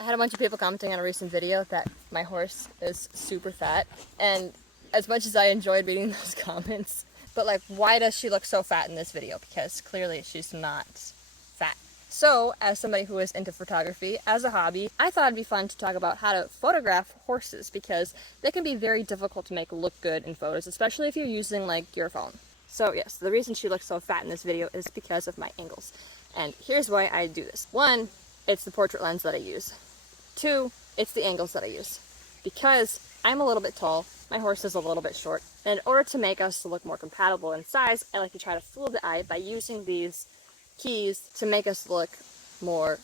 I had a bunch of people commenting on a recent video that my horse is super fat, and as much as I enjoyed reading those comments, but like, why does she look so fat in this video? Because clearly she's not fat. So, as somebody who is into photography as a hobby, I thought it'd be fun to talk about how to photograph horses, because they can be very difficult to make look good in photos, especially if you're using like your phone. So yes, the reason she looks so fat in this video is because of my angles. And here's why I do this. One, it's the portrait lens that I use. Two, it's the angles that I use. Because I'm a little bit tall, my horse is a little bit short, and in order to make us look more compatible in size, I like to try to fool the eye by using these keys to make us look more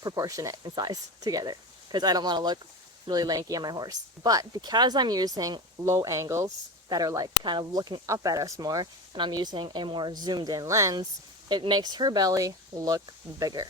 proportionate in size together. Because I don't want to look really lanky on my horse. But because I'm using low angles that are like kind of looking up at us more, and I'm using a more zoomed in lens, it makes her belly look bigger.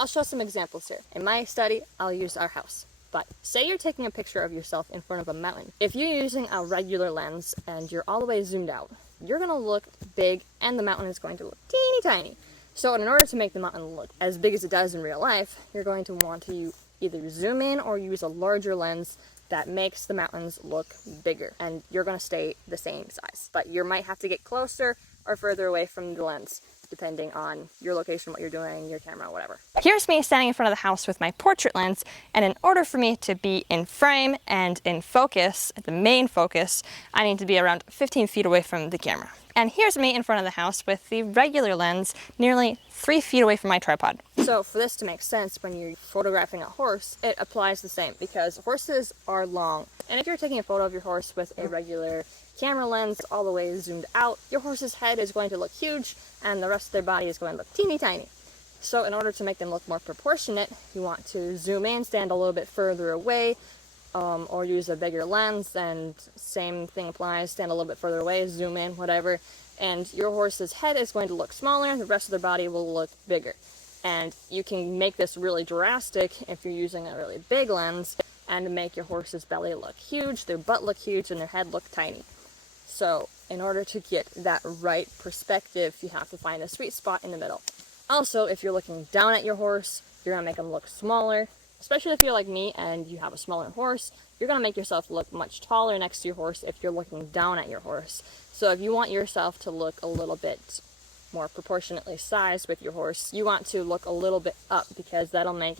I'll show some examples here. In my study, I'll use our house. But say you're taking a picture of yourself in front of a mountain. If you're using a regular lens and you're all the way zoomed out, you're gonna look big and the mountain is going to look teeny tiny. So in order to make the mountain look as big as it does in real life, you're going to want to either zoom in or use a larger lens that makes the mountains look bigger, and you're going to stay the same size. But you might have to get closer or further away from the lens, depending on your location, what you're doing, your camera, whatever. Here's me standing in front of the house with my portrait lens, and in order for me to be in frame and in focus, the main focus, I need to be around 15 feet away from the camera. And here's me in front of the house with the regular lens nearly 3 feet away from my tripod. So for this to make sense when you're photographing a horse, it applies the same, because horses are long. And if you're taking a photo of your horse with a regular camera lens all the way zoomed out, your horse's head is going to look huge and the rest of their body is going to look teeny tiny. So in order to make them look more proportionate, you want to zoom in, stand a little bit further away, or use a bigger lens, and same thing applies, stand a little bit further away, zoom in, whatever, and your horse's head is going to look smaller, the rest of their body will look bigger. And you can make this really drastic if you're using a really big lens, and make your horse's belly look huge, their butt look huge, and their head look tiny. So in order to get that right perspective, you have to find a sweet spot in the middle. Also, if you're looking down at your horse, you're going to make them look smaller. Especially if you're like me and you have a smaller horse, you're going to make yourself look much taller next to your horse if you're looking down at your horse. So if you want yourself to look a little bit more proportionately sized with your horse, you want to look a little bit up, because that'll make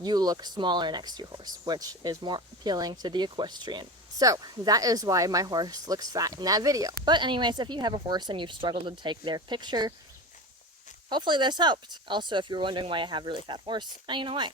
you look smaller next to your horse, which is more appealing to the equestrian. So that is why my horse looks fat in that video. But anyways, if you have a horse and you've struggled to take their picture, hopefully this helped. Also, if you're wondering why I have a really fat horse, now you know why.